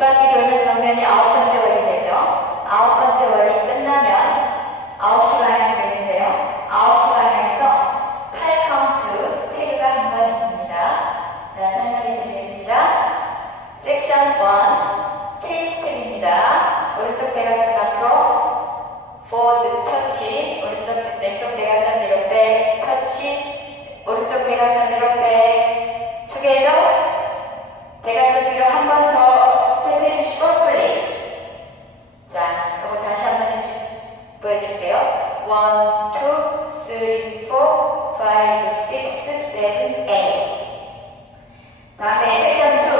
바퀴 돌면 정면이 아홉 번째 월이 되죠. 아홉 번째 월이 끝나면 아홉 시 방향이 되는데요. 아홉 시 방향에서 8 카운트 태그가 한 번 있습니다. 자, 설명해 드리겠습니다. 섹션 1 K 스텝입니다. 오른쪽 대각선 앞으로 forward 터치 오른쪽 왼쪽 대각선 뒤로 백 터치 오른쪽 대각선 뒤로 백 together 대각선 뒤로 한 번 더 스텝 해 주시고 플레이. 자 이거 다시 한 번 해주- 보여줄게요. 1, 2, 3, 4, 5, 6, 7, 8 다음에 섹션 2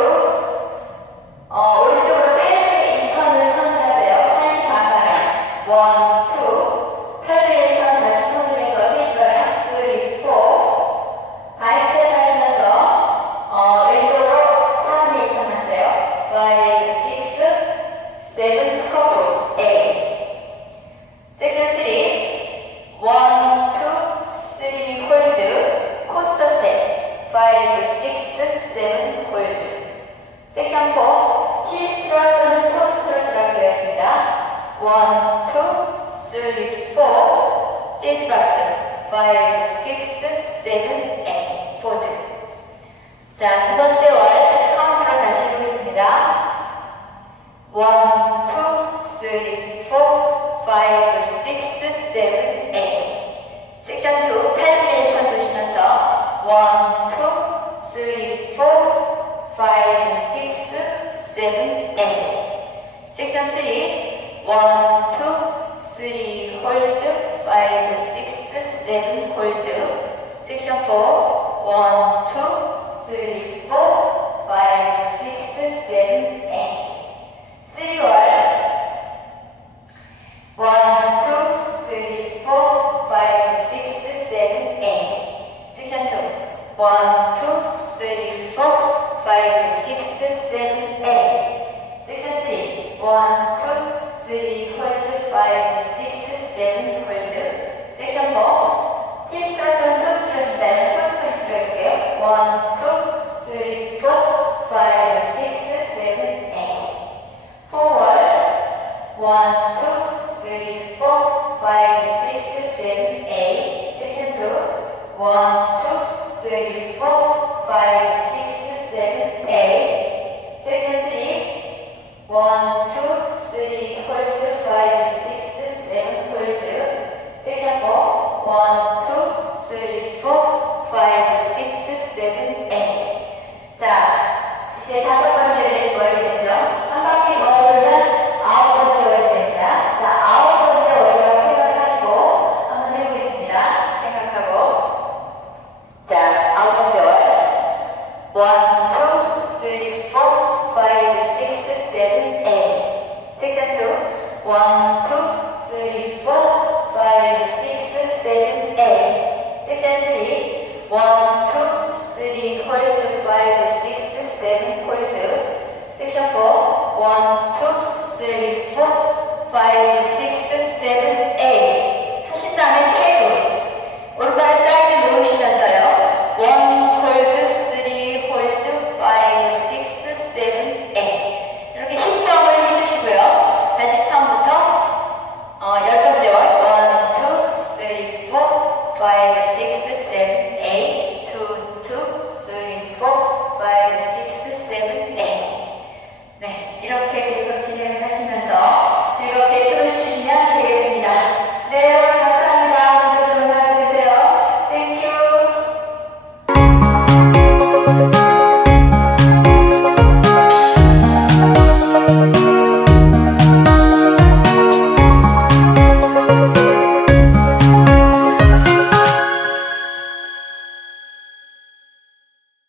어, 오른쪽으로 팔을 1턴을 턴하세요. 1시 반 방향. 1, 2. 팔을 1턴 다시 턴을 해서 3시 방향. 3, 4. 하이 스텝 하시면서 어, 왼쪽으로 3, 1턴 하세요. 5, 6, 7, 스커프. 8. 섹션 3. 1, 2, 3, 홀드. 코스터 스텝. 5, 6, 7, 홀드. 섹션 4, 힐 스트럿 또는 토 스트럿이라고 되어 있습니다. 1, 2, 3, 4, 재즈 박스, 5, 6, 7, 8, 포드. 자, 두 번째 월 카운트로 다시 해보겠습니다. 1, 2, 3, 4, 5, 6, 7, 8. 섹션 2, 8분의 1턴 도시면서 1, 2, 3, 4, 5, 6, 7, 8. 섹션 3, 1, 2, 3, 홀드, 5, 6, 7, 홀드. 섹션 4, 1, 2, 3, 2, 3, 4, 5, 6, 7, 8. 섹션 3. 1, 2, 3, 홀드, 5, 6, 7, 홀드. 섹션 4. 힐 스트라톤 토 스트레치다면 토 스트레치 할게요. 1, 2, 3, 4, 5, 6, 7, 8. forward. One, two, three, four, five, six, seven, eight. Section two. One, two, three, four, five, six, seven, eight. Section three. One, two, three, hold, five, 1, 2, 3, hold to 5, 6, 7, hold Section 4, 1, 2, 3, 4, 5, 6, 7, 8 하신 다음에 5, 6, 7, A